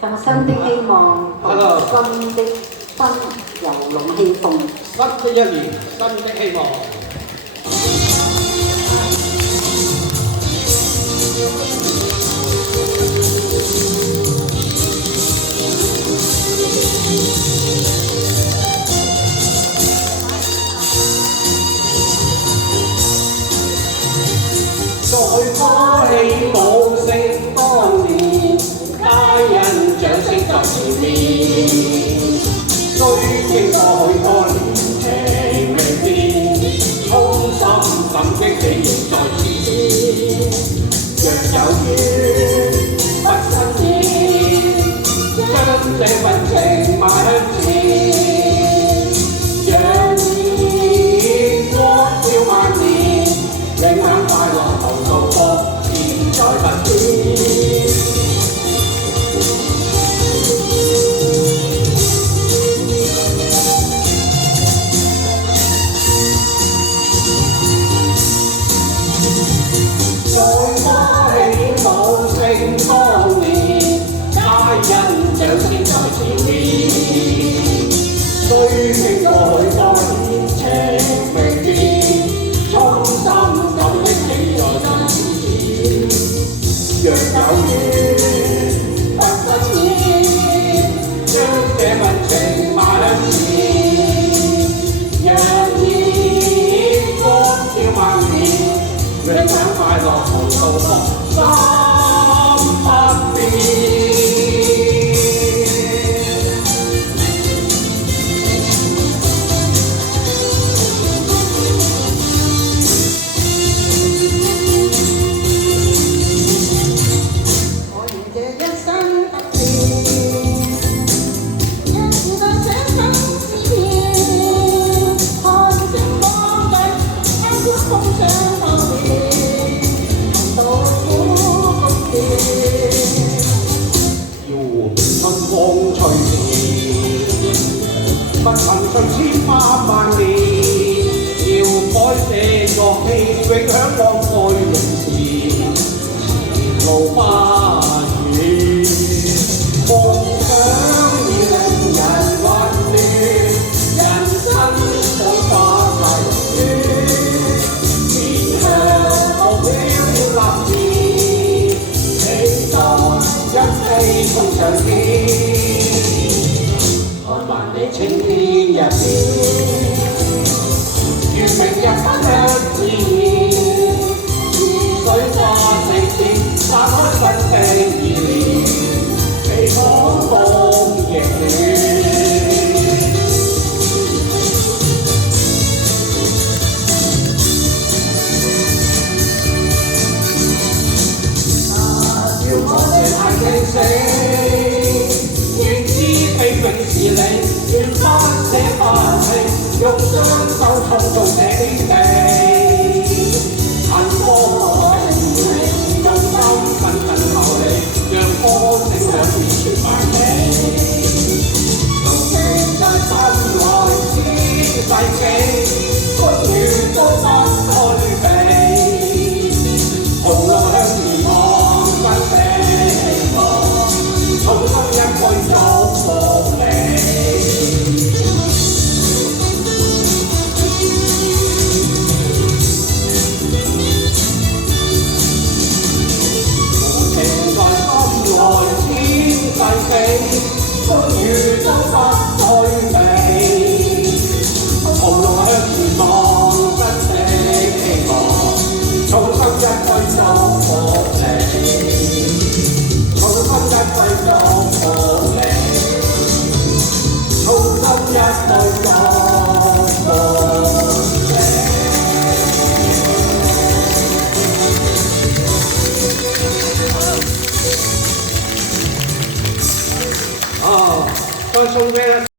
唱新的希望同新的新遊龍戲鳳。新的一年，新的希望。再歌起舞聲當年，家人掌聲在前面。雖經過許多年，情未變，衷心感激你仍在身邊。若有緣，不新意，將這份情邁向前，讓年光照萬年，影響快樂同幸福，現在不變。當年家人掌聲在前面，雖經過許多年，情未變，衷心感激你在身邊。若有緣，不新意，將這份情邁向前，讓年光照萬年，永享快樂同幸福。風吹時，不曾盡千百萬年，要改這樂器，永享浪費永時，前路不遠，夢想已令人混亂，人生想法太遠，面向目標要立志，期待一起衝上天。青天一片，願明日不相自然，似水花成線，散開新的意念，避可風亦暖。要我哋係清醒，願知彼永是你。願不捨不棄，用雙手創造這天地。恨光明永，用心緊緊靠你，讓歌聲兩邊傳萬里。從情在心內千世紀，風雨都不退避。同路向前望，新的希望，重新一句祝福你。風雨都不退避，同路向前望，新的希望，重新一句祝福你，重新一句祝福你，重新一句祝福你。再送俾